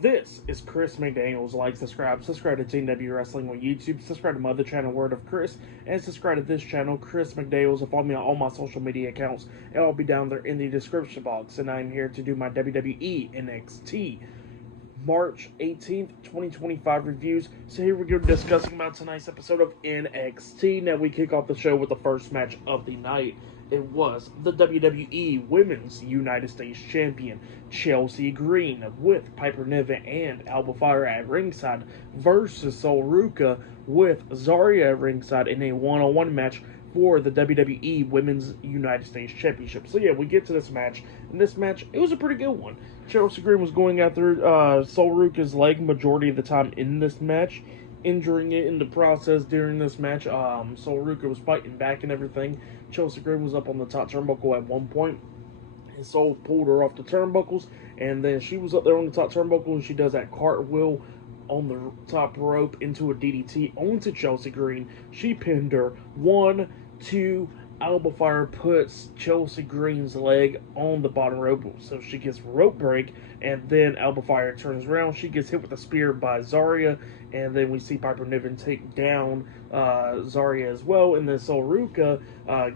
This is Chris McDaniels. Like, subscribe to Team W Wrestling on YouTube, subscribe to my other channel, Word of Chris, and subscribe to this channel, Chris McDaniels, and follow me on all my social media accounts. It'll all be down there in the description box. And I'm here to do my WWE NXT March 18th, 2025 reviews. So here we go, discussing about tonight's episode of NXT. Now we kick off the show with the first match of the night. It was the WWE Women's United States Champion Chelsea Green with Piper Niven and Alba Fire at ringside versus Sol Ruca with Zarya at ringside in a one-on-one match for the WWE Women's United States Championship. So yeah, we get to this match, and this match, it was a pretty good one. Chelsea Green was going after Sol Ruca's leg majority of the time in this match, injuring it in the process during this match. Sol Ruca was fighting back and everything. Chelsea Green was up on the top turnbuckle at one point, and Sol pulled her off the turnbuckles, and then she was up there on the top turnbuckle, and she does that cartwheel on the top rope into a DDT onto Chelsea Green. She pinned her. 1, 2, Alba Fire puts Chelsea Green's leg on the bottom rope, so she gets rope break, and then Alba Fire turns around. She gets hit with a spear by Zarya, and then we see Piper Niven take down Zarya as well, and then Sol Ruca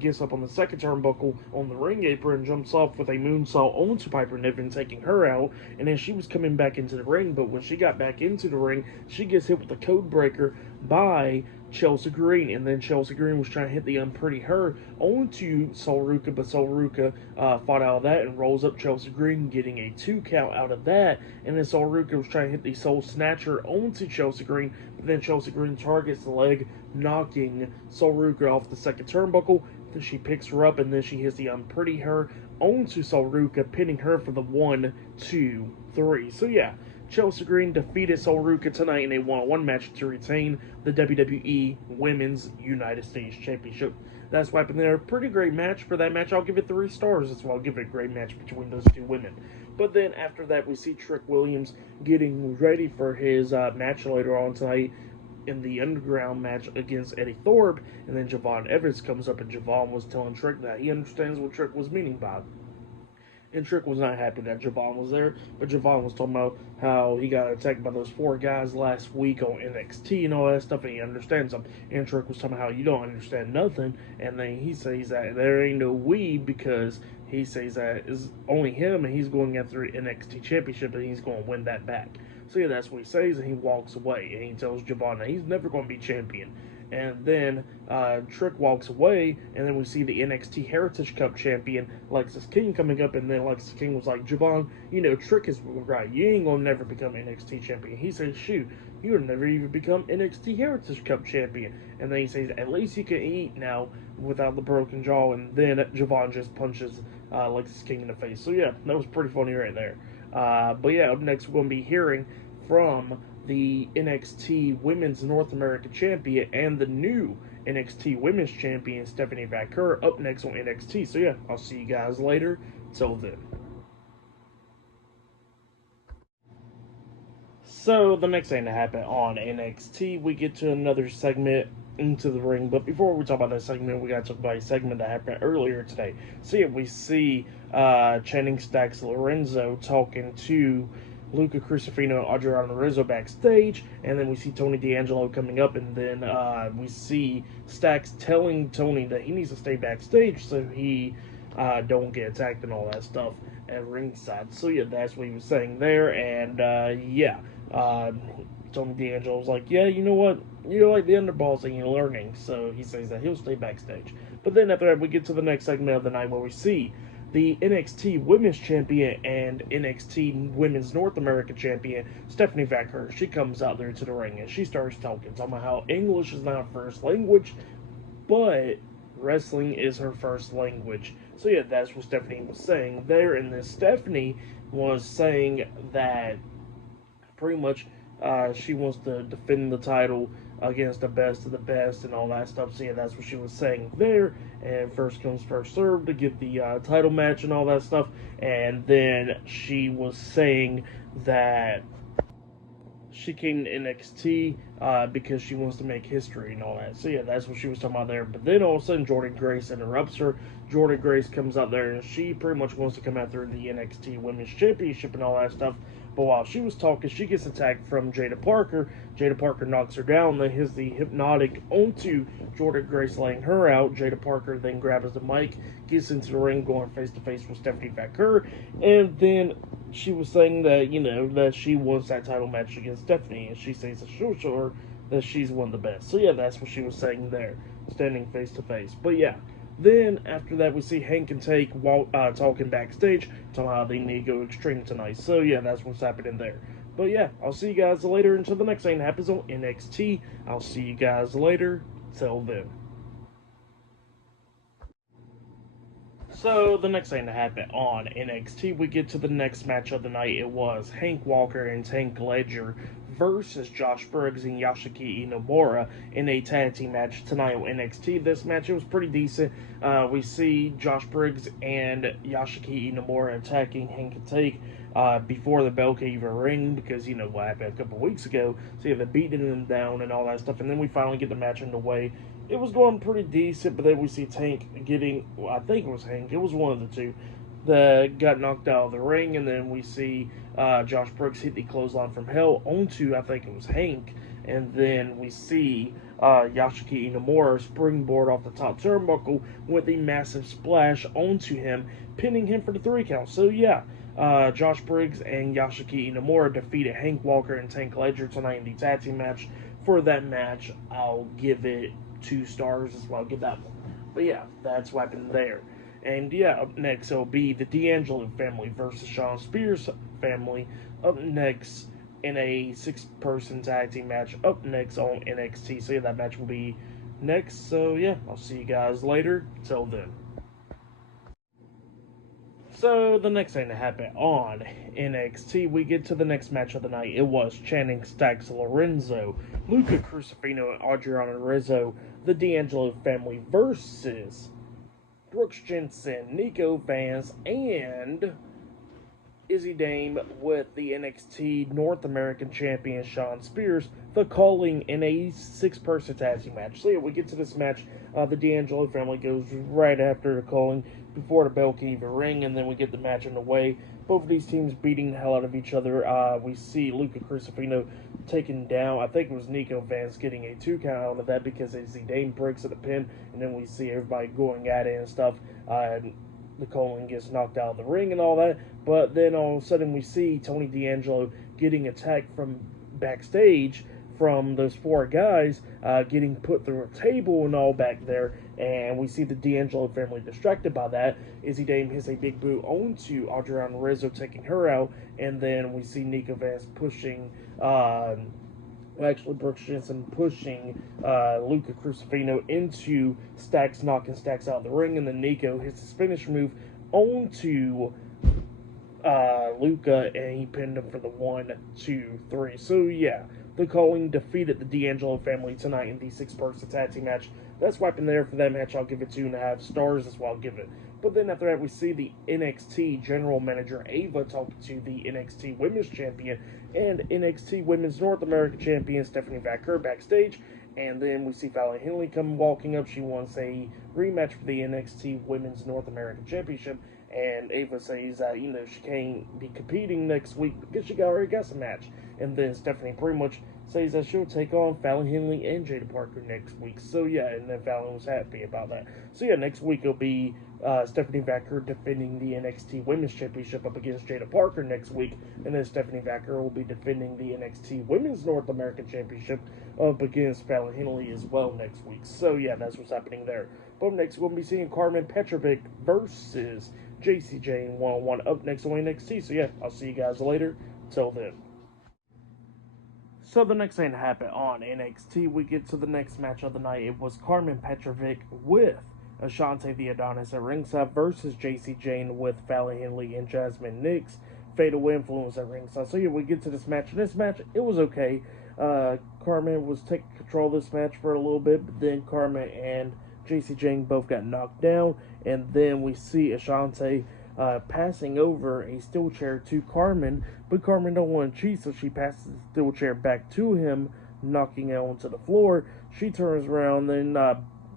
gets up on the second turnbuckle on the ring apron and jumps off with a moonsault onto Piper Niven, taking her out, and then she was coming back into the ring, but when she got back into the ring, she gets hit with a code breaker by Chelsea Green, and then Chelsea Green was trying to hit the Unpretty Her onto Sol Ruca, but Sol Ruca fought out of that and rolls up Chelsea Green, getting a 2 count out of that, and then Sol Ruca was trying to hit the Soul Snatcher onto Chelsea Green, but then Chelsea Green targets the leg, knocking Sol Ruca off the second turnbuckle. Then she picks her up, and then she hits the Unpretty Her onto Sol Ruca, pinning her for the 1, 2, 3. So yeah, Chelsea Green defeated Sol Ruca tonight in a one-on-one match to retain the WWE Women's United States Championship. That's what happened there. Pretty great match. For that match, I'll give it 3 stars. That's why I'll give it a great match between those two women. But then after that, we see Trick Williams getting ready for his match later on tonight in the underground match against Eddie Thorpe, and then Javon Evans comes up, and Javon was telling Trick that he understands what Trick was meaning by it. And Trick was not happy that Javon was there, but Javon was talking about how he got attacked by those 4 guys last week on NXT and all that stuff, and he understands them. And Trick was talking about how you don't understand nothing, and then he says that there ain't no we, because he says that it's only him, and he's going after the NXT Championship, and he's going to win that back. So yeah, that's what he says, and he walks away, and he tells Javon that he's never going to be champion. And then Trick walks away, and then we see the NXT Heritage Cup champion Lexis King coming up, and then Lexis King was like, Javon, you know, Trick is right. You ain't gonna never become NXT champion. He says, shoot, you'll never even become NXT Heritage Cup champion. And then he says, at least you can eat now without the broken jaw. And then Javon just punches Lexis King in the face. So yeah, that was pretty funny right there. But yeah, up next we're gonna be hearing from the NXT Women's North America Champion and the new NXT Women's Champion Stephanie Vaquer up next on NXT. So yeah, I'll see you guys later. Till then. So the next thing to happen on NXT, we get to another segment into the ring. But before we talk about that segment, we got to talk about a segment that happened earlier today. So yeah, we see Channing Stacks Lorenzo talking to Luca Crucifino and Adriano Rizzo backstage, and then we see Tony D'Angelo coming up, and then we see Stacks telling Tony that he needs to stay backstage so he don't get attacked and all that stuff at ringside. So yeah, that's what he was saying there, and yeah, Tony D'Angelo was like, yeah, you know what, you're like the underboss and you're learning, so he says that he'll stay backstage. But then after that, we get to the next segment of the night where we see the NXT Women's Champion and NXT Women's North America Champion, Stephanie Vaquer. She comes out there to the ring and she starts talking about how English is not her first language, but wrestling is her first language. So yeah, that's what Stephanie was saying there. And then Stephanie was saying that pretty much she wants to defend the title against the best of the best and all that stuff. So yeah, that's what she was saying there. And first comes first served to get the title match and all that stuff. And then she was saying that she came to NXT because she wants to make history and all that. So yeah, that's what she was talking about there. But then all of a sudden, Jordan Grace interrupts her, Jordynne Grace comes out there and she pretty much wants to come after the NXT Women's Championship and all that stuff. But while she was talking, she gets attacked from Jada Parker. Jada Parker knocks her down, then hits the hypnotic onto Jordynne Grace, laying her out. Jada Parker then grabs the mic, gets into the ring, going face to face with Stephanie Vaquer, and then she was saying that, that she wants that title match against Stephanie, and she says that she'll show her that she's one of the best. So yeah, that's what she was saying there, standing face to face. But yeah, then after that we see Hank and Take talking backstage, talking how they need to go extreme tonight. So yeah, that's what's happening there. But yeah, I'll see you guys later until the next thing happens on NXT. I'll see you guys later. Till then. So the next thing to happen on NXT, we get to the next match of the night. It was Hank Walker and Tank Ledger versus Josh Briggs and Yasuaki Inamura in a tag team match tonight on NXT. This match, it was pretty decent. We see Josh Briggs and Yasuaki Inamura attacking Hank and Tank before the bell came even ring, because you know what happened a couple weeks ago. So yeah, they're beating them down and all that stuff, and then we finally get the match underway. It was going pretty decent, but then we see Tank getting, well, I think it was Hank, it was one of the two, that got knocked out of the ring, and then we see Josh Brooks hit the clothesline from hell onto, I think it was Hank, and then we see Yasuaki Inamura springboard off the top turnbuckle with a massive splash onto him, pinning him for the 3 count. So yeah, Josh Briggs and Yasuaki Inamura defeated Hank Walker and Tank Ledger tonight in the tag team match. For that match, I'll give it 2 stars as well. I'll give that one. But yeah, that's what happened there. And yeah, up next it'll be the D'Angelo family versus Shawn Spears family. Up next in a 6-person tag team match. Up next on NXT. So yeah, that match will be next. So yeah, I'll see you guys later. Till then. So the next thing to happen on NXT, we get to the next match of the night. It was Channing Stacks Lorenzo, Luca Crucifino, and Adriana Rizzo, the D'Angelo family versus Brooks Jensen, Nico Vance, and Izzy Dame with the NXT North American Champion Shawn Spears, the calling in a 6-person tag team match. So yeah, we get to this match. The D'Angelo family goes right after the calling, before the bell can even ring, and then we get the match underway. Both of these teams beating the hell out of each other. We see Luca Crucifino taken down. I think it was Nico Vance getting a 2 count out of that because Izzy Dame breaks at the pin, and then we see everybody going at it and stuff. The Colin gets knocked out of the ring and all that, but then all of a sudden we see Tony D'Angelo getting attacked from backstage from those 4 guys, getting put through a table and all back there, and we see the D'Angelo family distracted by that. Izzy Dame hits a big boot onto Adriana Rizzo, taking her out, and then we see Nico Vance pushing, Brooks Jensen pushing Luca Crucifino into Stacks, knocking Stacks out of the ring, and then Nico hits his finish move onto Luca, and he pinned him for the 1, 2, 3. So yeah, the calling defeated the D'Angelo family tonight in the 6-person tag team match. That's what happened there for that match. I'll give it 2.5 stars. That's what I'll give it. But then after that, we see the NXT General Manager Ava talking to the NXT Women's Champion and NXT Women's North American Champion Stephanie Vaquer backstage. And then we see Fallon Henley come walking up. She wants a rematch for the NXT Women's North American Championship. And Ava says that, she can't be competing next week because she already got some match. And then Stephanie pretty much says that she'll take on Fallon Henley and Jada Parker next week. So yeah, and then Fallon was happy about that. So yeah, next week it'll be Stephanie Vaquer defending the NXT Women's Championship up against Jada Parker next week. And then Stephanie Vaquer will be defending the NXT Women's North American Championship up against Fallon Henley as well next week. So yeah, that's what's happening there. But next we'll be seeing Carmen Petrovic versus JC Jane 1-on-1 up next on NXT. So yeah, I'll see you guys later. Till then. So the next thing to happen on NXT, we get to the next match of the night. It was Carmen Petrovic with Ashante the Adonis at ringside versus JC Jane with Fallon Henley and Jasmine Nix, Fatal Influence at ringside. So yeah, we get to this match. And this match, it was okay. Carmen was taking control of this match for a little bit, but then Carmen and JC Jane both got knocked down, and then we see Ashante passing over a steel chair to Carmen, but Carmen don't want to cheat, so she passes the steel chair back to him, knocking it onto the floor. She turns around, then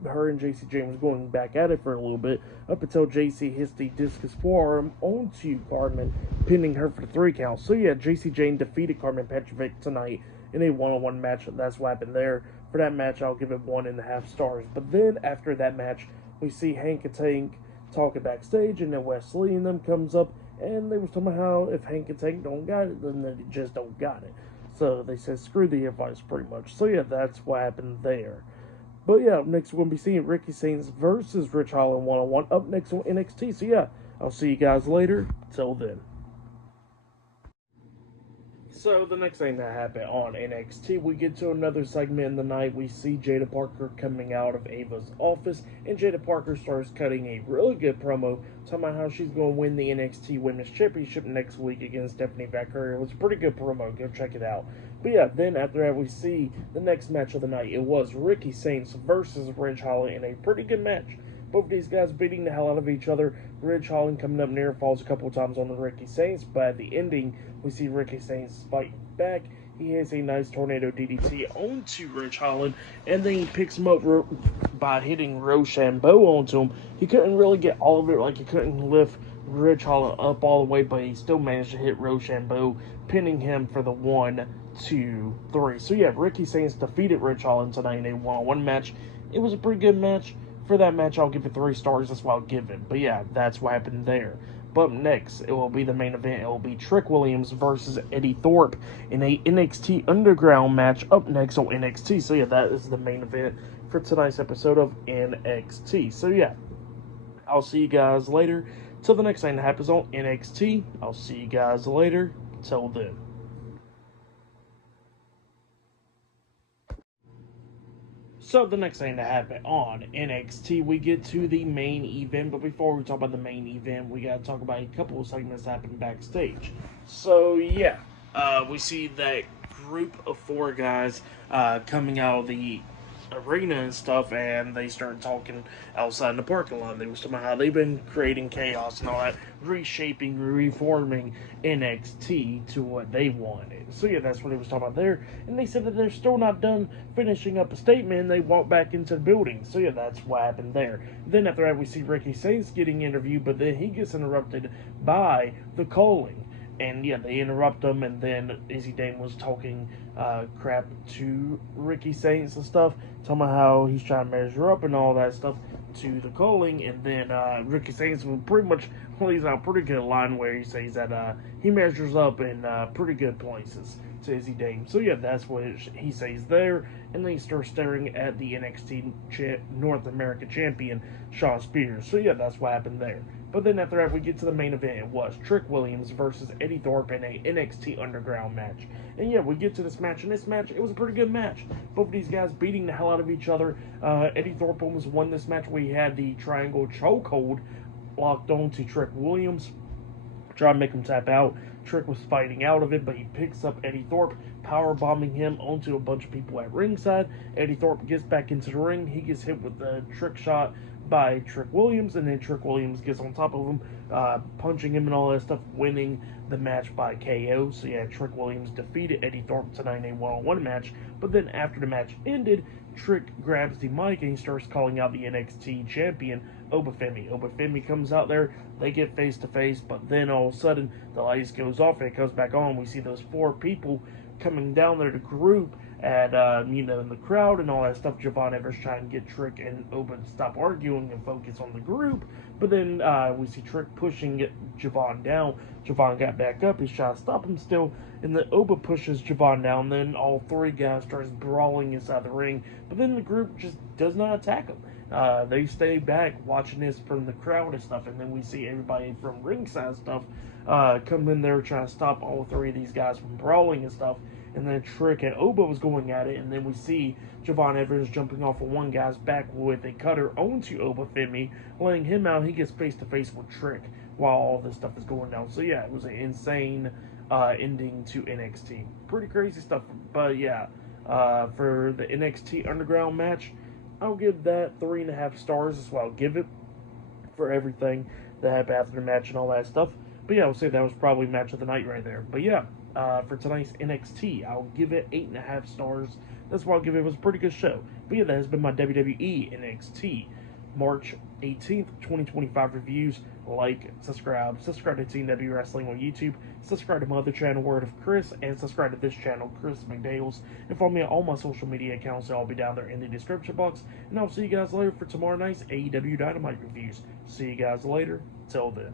her and JC Jane was going back at it for a little bit, up until JC hits the discus forearm onto Carmen, pinning her for the 3 count. So yeah, JC Jane defeated Carmen Petrovic tonight in a one-on-one match. That's what happened there. For that match, I'll give it 1.5 stars. But then after that match, we see Hank and Tank talking backstage, and then Wesley and them comes up, and they was talking about how if Hank and Tank don't got it, then they just don't got it. So they said screw the advice pretty much. So yeah, that's what happened there. But yeah, up next we're going to be seeing Ricky Saints versus Rich Holland one-on-one up next on NXT. So yeah, I'll see you guys later. Till then. So the next thing that happened on NXT, we get to another segment in the night. We see Jada Parker coming out of Ava's office, and Jada Parker starts cutting a really good promo talking about how she's going to win the NXT Women's Championship next week against Stephanie Vaquer. It was a pretty good promo. Go check it out. But yeah, then after that, we see the next match of the night. It was Ricky Saints versus Ridge Holland in a pretty good match. Both of these guys beating the hell out of each other. Ridge Holland coming up near falls a couple of times on the Ricky Saints, but at the ending, we see Ricky Saints fight back. He has a nice tornado DDT onto Ridge Holland, and then he picks him up by hitting Rochambeau onto him. He couldn't really get all of it, like he couldn't lift Ridge Holland up all the way, but he still managed to hit Rochambeau, pinning him for the 1, 2, 3. So yeah, Ricky Saints defeated Ridge Holland tonight in a one-on-one match. It was a pretty good match. For that match, I'll give it 3 stars. That's what I'll give it. But yeah, that's what happened there. But next, it will be the main event. It will be Trick Williams versus Eddie Thorpe in a NXT Underground match up next on NXT. So yeah, that is the main event for tonight's episode of NXT. So yeah, I'll see you guys later. Till the next thing that happens on NXT, I'll see you guys later. Till then. So the next thing to happen on NXT, we get to the main event. But before we talk about the main event, we got to talk about a couple of segments that happened backstage. So yeah, we see that group of 4 guys coming out of the arena and stuff, and they started talking outside in the parking lot. They was talking about how they've been creating chaos and all that, reshaping, reforming NXT to what they wanted. So yeah, that's what they was talking about there. And they said that they're still not done finishing up a statement, and they walked back into the building. So yeah, that's what happened there. Then after that, we see Ricky Saints getting interviewed, but then he gets interrupted by the calling. And yeah, they interrupt him, and then Izzy Dane was talking crap to Ricky Saints and stuff, talking about how he's trying to measure up and all that stuff to the calling. And then Ricky Saints will pretty much lays out a pretty good line where he says that he measures up in pretty good places to Izzy Dane. So yeah, that's what he says there. And then he starts staring at the NXT North America champion, Shawn Spears. So yeah, that's what happened there. But then after that, we get to the main event. It was Trick Williams versus Eddie Thorpe in a NXT Underground match. And yeah, we get to this match. And this match, it was a pretty good match. Both of these guys beating the hell out of each other. Eddie Thorpe almost won this match where he had the triangle chokehold locked on to Trick Williams. Trying to make him tap out. Trick was fighting out of it, but he picks up Eddie Thorpe, power bombing him onto a bunch of people at ringside. Eddie Thorpe gets back into the ring. He gets hit with the trick shot by Trick Williams, and then Trick Williams gets on top of him, punching him and all that stuff, winning the match by KO. So yeah, Trick Williams defeated Eddie Thorpe tonight in a one-on-one match. But then after the match ended, Trick grabs the mic and he starts calling out the NXT champion, Obafemi. Obafemi comes out there, they get face to face, but then all of a sudden the lights goes off and it comes back on. We see those 4 people coming down there to group at in the crowd and all that stuff. Javon Evers trying to get Trick and Oba to stop arguing and focus on the group, but then we see Trick pushing Javon down. Javon got back up, he's trying to stop him still, and then Oba pushes Javon down. Then all 3 guys starts brawling inside the ring, but then the group just does not attack them. They stay back watching this from the crowd and stuff, and then we see everybody from ringside stuff come in there trying to stop all 3 of these guys from brawling and stuff. And then Trick and Oba was going at it, and then we see Javon Evans jumping off of one guy's back with a cutter onto Obafemi, laying him out. He gets face to face with Trick while all this stuff is going down. So yeah, it was an insane ending to NXT. Pretty crazy stuff. But yeah, for the NXT Underground match, I'll give that 3.5 stars. That's what I'll give it for everything that happened after the match and all that stuff. But yeah, I would say that was probably match of the night right there. But yeah, for tonight's NXT. I'll give it 8.5 stars. That's why I'll give it. It was a pretty good show. But yeah, that has been my WWE NXT March 18th, 2025 reviews. Like, subscribe to Team W Wrestling on YouTube, subscribe to my other channel, Word of Chris, and subscribe to this channel, Chris McDaniels, and follow me on all my social media accounts. They'll all be down there in the description box. And I'll see you guys later for tomorrow night's AEW Dynamite reviews. See you guys later. Till then.